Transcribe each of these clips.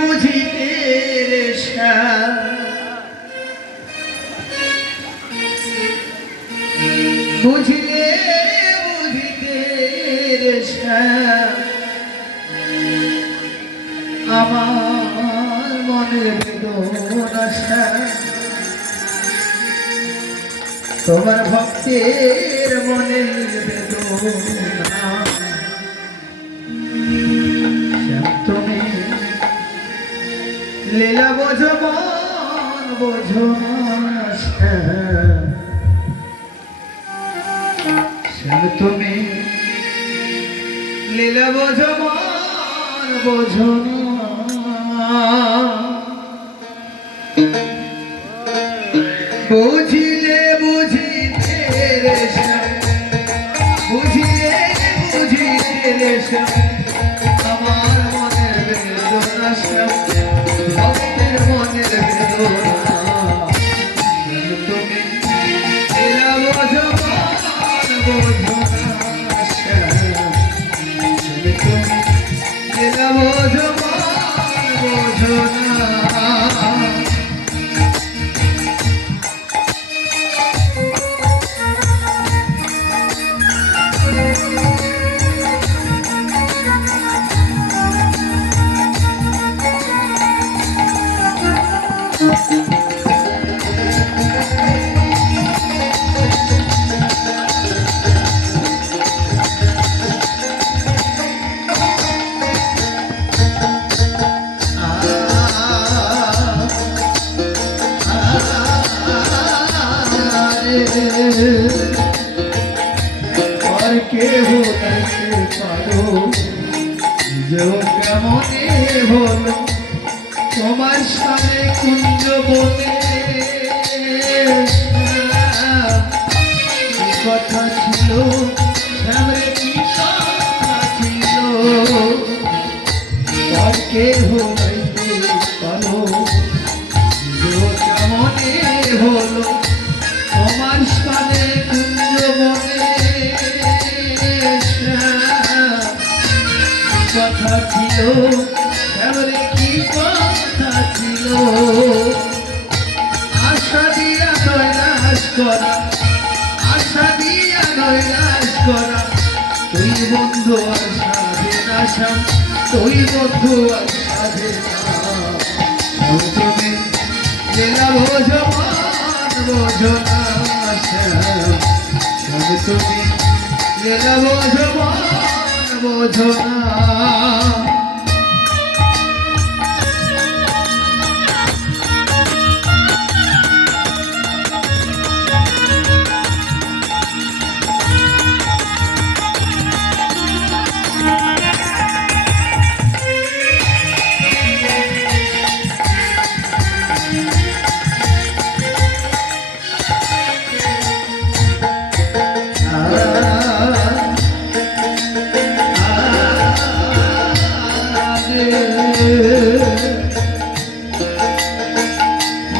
বুঝিতে রেশা বুঝিলে বুঝিতে রেশা আমার মনের বেদনা তোমার ভক্তের মনের বেদনা তুমি লীলা বোঝো মন বোঝো তুমি লীলা বোঝো মন বোঝো বুঝিলে বুঝিতে রেশা বুঝিলে বুঝিতে রেশা আমার মনের বেদনা ভক্তের মনের বেদনা তুমি লীলা বোঝো মন বোঝো তুমি লীলা বোঝো মন বোঝো और केह कैसे पारो जो केमने बोलो তোমার সামনে কুঞ্জ বনে কথা ছিল সামনে কি কথা ছিল আর কেহ कैसे পারো जो কেমনে হলো তোমার সামনে কুঞ্জ বনে কথা ছিল সামনে কি কথা ছিল আশা দিয়া নৈরাশ করা আশা দিয়া নৈরাশ করা তুই বন্ধু আর সাধে না তুই বন্ধু আর সাধে না তুমি লীলা বোঝো মন বোঝো না তুমি লীলা বোঝো মন বোঝো না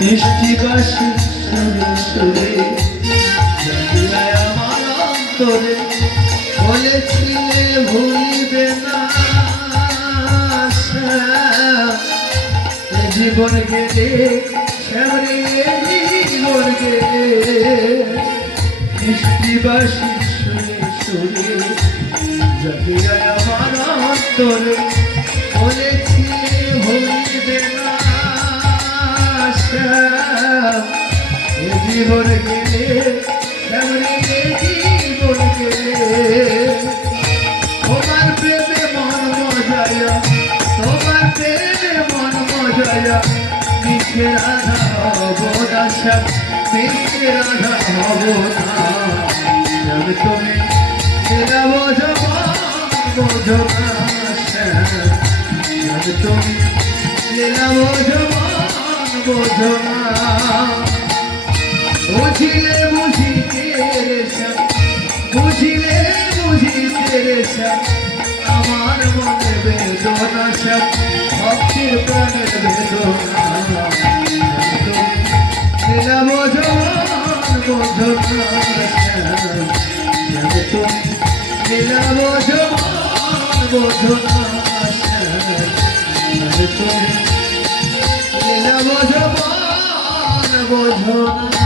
মিষ্টিবাসী সুরে সুরে আমার অন্তরে বলেছিলে ভুলিবে না জীবন গেলে সামনে জীবন গেলে মিষ্টিবাসী সুরে সুরে আমার অন্তরে বলেছিলে ভুলিবে না জীবন গেলে সামনে জীবন গেলে তোমার প্রেমে মন মজায়া তোমার প্রেমে মন মজায়া মিছে রাধা হব না মিছে রাধা হব না তুমি লীলা বোঝো বোঝো না তুমি লীলা বোঝো বোঝো না বুঝিলে বুঝিতে রেশা বুঝিলে বুঝিতে রেশা আমার মনে বেদনা সব ভক্তির প্রাণের বেদনা লীলা বোঝো বোঝো তুমি লীলা বোঝো বোঝো লীলা বোঝো মন বোঝো না